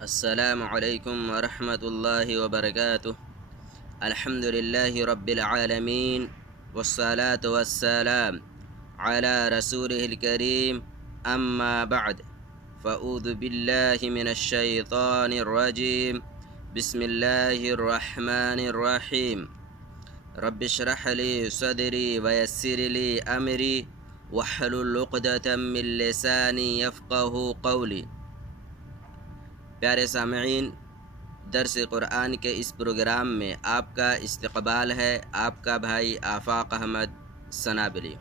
السلام علیکم ورحمۃ اللہ وبرکاتہ۔ الحمد للہ رب العالمین والصلاة والسلام علی رسولہ الکریم، اما بعد فاعوذ باللہ من الشیطان الرجیم، بسم اللہ الرحمن الرحیم۔ رب اشرح لی صدری ویسر لی امری واحلل عقدۃ من لسانی یفقہوا قولی۔ پیارے سامعین، درس قرآن کے اس پروگرام میں آپ کا استقبال ہے۔ آپ کا بھائی آفاق احمد سنابلی۔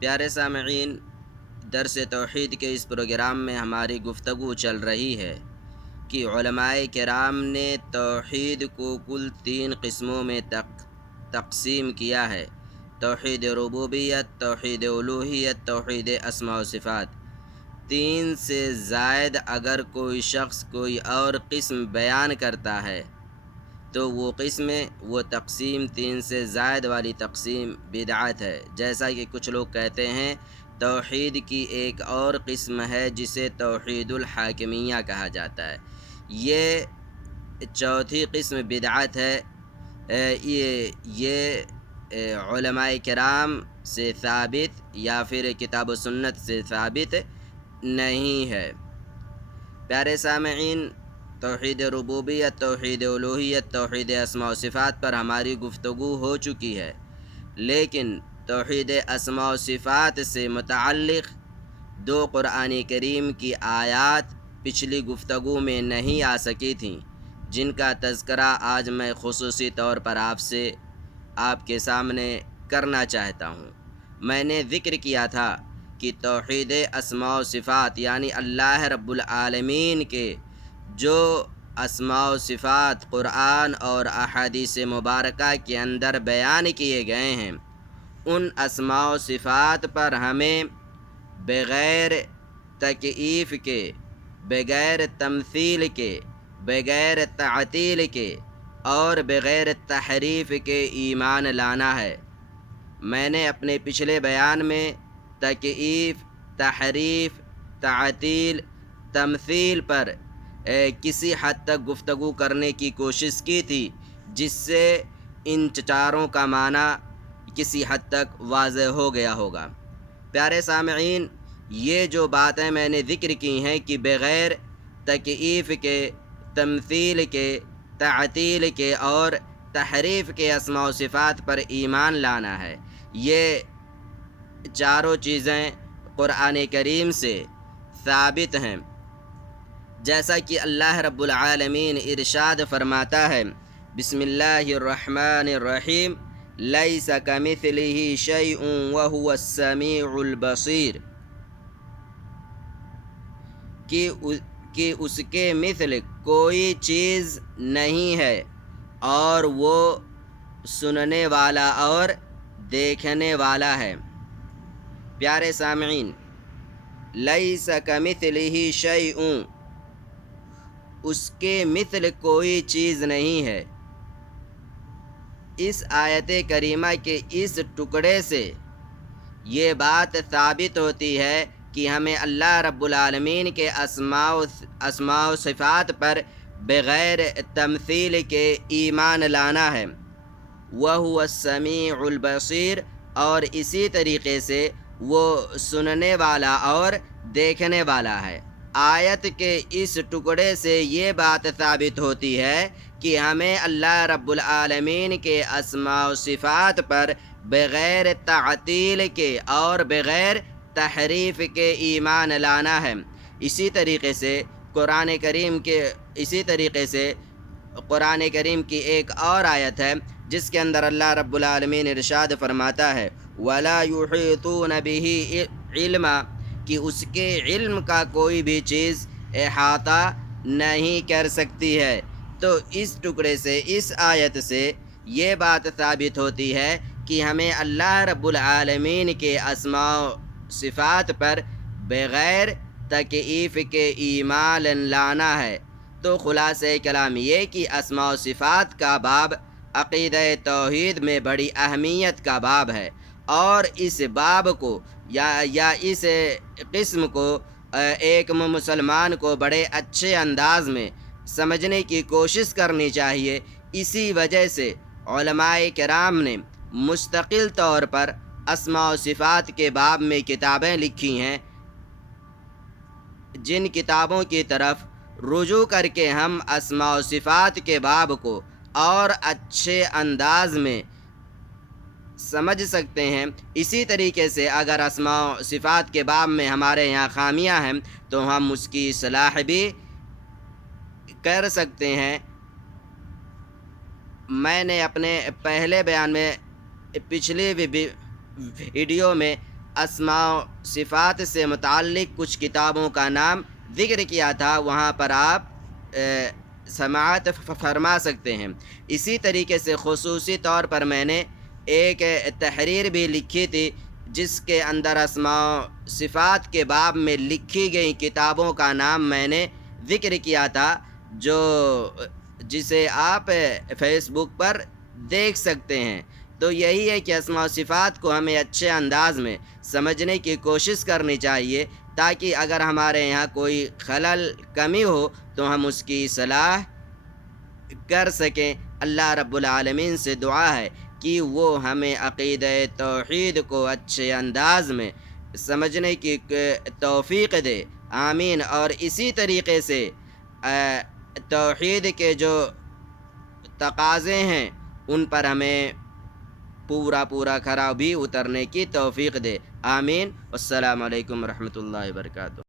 پیارے سامعین، درس توحید کے اس پروگرام میں ہماری گفتگو چل رہی ہے کہ علماء کرام نے توحید کو کل 3 قسموں میں تقسیم کیا ہے: توحید ربوبیت، توحید الوہیت، توحید اسماء و صفات۔ 3 سے زائد اگر کوئی شخص کوئی اور قسم بیان کرتا ہے تو وہ تقسیم 3 سے زائد والی تقسیم بدعت ہے۔ جیسا کہ کچھ لوگ کہتے ہیں توحید کی ایک اور قسم ہے جسے توحید الحاکمیہ کہا جاتا ہے، یہ 4تھی قسم بدعت ہے۔ یہ علماء کرام سے ثابت یا پھر کتاب و سنت سے ثابت نہیں ہے۔ پیارے سامعین، توحید ربوبیت، توحید الوہیت، توحید اسماء و صفات پر ہماری گفتگو ہو چکی ہے، لیکن توحید اسماء و صفات سے متعلق 2 قرآن کریم کی آیات پچھلی گفتگو میں نہیں آ سکی تھیں، جن کا تذکرہ آج میں خصوصی طور پر آپ کے سامنے کرنا چاہتا ہوں۔ میں نے ذکر کیا تھا کہ توحید اسماء و صفات یعنی اللہ رب العالمین کے جو اسماء و صفات قرآن اور احادیث مبارکہ کے اندر بیان کیے گئے ہیں، ان اسماء و صفات پر ہمیں بغیر تکییف کے، بغیر تمثیل کے، بغیر تعطیل کے اور بغیر تحریف کے ایمان لانا ہے۔ میں نے اپنے پچھلے بیان میں تکییف، تحریف، تعطیل، تمثیل پر کسی حد تک گفتگو کرنے کی کوشش کی تھی، جس سے ان 4 کا معنی کسی حد تک واضح ہو گیا ہوگا۔ پیارے سامعین، یہ جو باتیں میں نے ذکر کی ہیں کہ بغیر تکییف کے، تمثیل کے، تعطیل کے اور تحریف کے اسماء و صفات پر ایمان لانا ہے، یہ 4 چیزیں قرآن کریم سے ثابت ہیں۔ جیسا کہ اللہ رب العالمین ارشاد فرماتا ہے، بسم اللہ الرحمن الرحیم، لیس کمثلہ شیء وہو السمیع البصیر، کہ اس کے مثل کوئی چیز نہیں ہے اور وہ سننے والا اور دیکھنے والا ہے۔ پیارے سامعین، لیس کمثلہ شیء، اس کے مثل کوئی چیز نہیں ہے۔ اس آیت کریمہ کے اس ٹکڑے سے یہ بات ثابت ہوتی ہے کہ ہمیں اللہ رب العالمین کے اسماء و صفات پر بغیر تمثیل کے ایمان لانا ہے۔ وَهُوَ السَّمِيعُ الْبَصِيرُ، اور اسی طریقے سے وہ سننے والا اور دیکھنے والا ہے۔ آیت کے اس ٹکڑے سے یہ بات ثابت ہوتی ہے کہ ہمیں اللہ رب العالمین کے اسماء و صفات پر بغیر تعطیل کے اور بغیر تحریف کے ایمان لانا ہے۔ اسی طریقے سے قرآن کریم کی ایک اور آیت ہے جس کے اندر اللہ رب العالمین ارشاد فرماتا ہے، وَلَا يُحِيطُونَ بِهِ عِلْمًا، کہ اس کے علم کا کوئی بھی چیز احاطہ نہیں کر سکتی ہے۔ تو اس ٹکڑے سے، اس آیت سے یہ بات ثابت ہوتی ہے کہ ہمیں اللہ رب العالمین کے اسماء و صفات پر بغیر تکییف کے ایمان لانا ہے۔ تو خلاصہ کلام یہ کہ اسماء و صفات کا باب عقیدہ توحید میں بڑی اہمیت کا باب ہے، اور اس باب کو یا اس قسم کو ایک مسلمان کو بڑے اچھے انداز میں سمجھنے کی کوشش کرنی چاہیے۔ اسی وجہ سے علماء کرام نے مستقل طور پر اسماء و صفات کے باب میں کتابیں لکھی ہیں، جن کتابوں کی طرف رجوع کر کے ہم اسماء و صفات کے باب کو اور اچھے انداز میں سمجھ سکتے ہیں۔ اسی طریقے سے اگر اسماء و صفات کے باب میں ہمارے یہاں خامیاں ہیں تو ہم اس کی اصلاح بھی کر سکتے ہیں۔ میں نے اپنے پہلے بیان میں پچھلی ویڈیو میں اسماء و صفات سے متعلق کچھ کتابوں کا نام ذکر کیا تھا، وہاں پر آپ سماعت فرما سکتے ہیں۔ اسی طریقے سے خصوصی طور پر میں نے ایک تحریر بھی لکھی تھی جس کے اندر اسماء و صفات کے باب میں لکھی گئی کتابوں کا نام میں نے ذکر کیا تھا، جسے آپ فیس بک پر دیکھ سکتے ہیں۔ تو یہی ہے کہ اسماء و صفات کو ہمیں اچھے انداز میں سمجھنے کی کوشش کرنی چاہیے، تاکہ اگر ہمارے یہاں کوئی خلل کمی ہو تو ہم اس کی اصلاح کر سکیں۔ اللہ رب العالمین سے دعا ہے کہ وہ ہمیں عقیدہ توحید کو اچھے انداز میں سمجھنے کی توفیق دے، آمین۔ اور اسی طریقے سے توحید کے جو تقاضے ہیں ان پر ہمیں پورا کھرا بھی اترنے کی توفیق دے، آمین۔ السلام علیکم ورحمۃ اللہ وبرکاتہ۔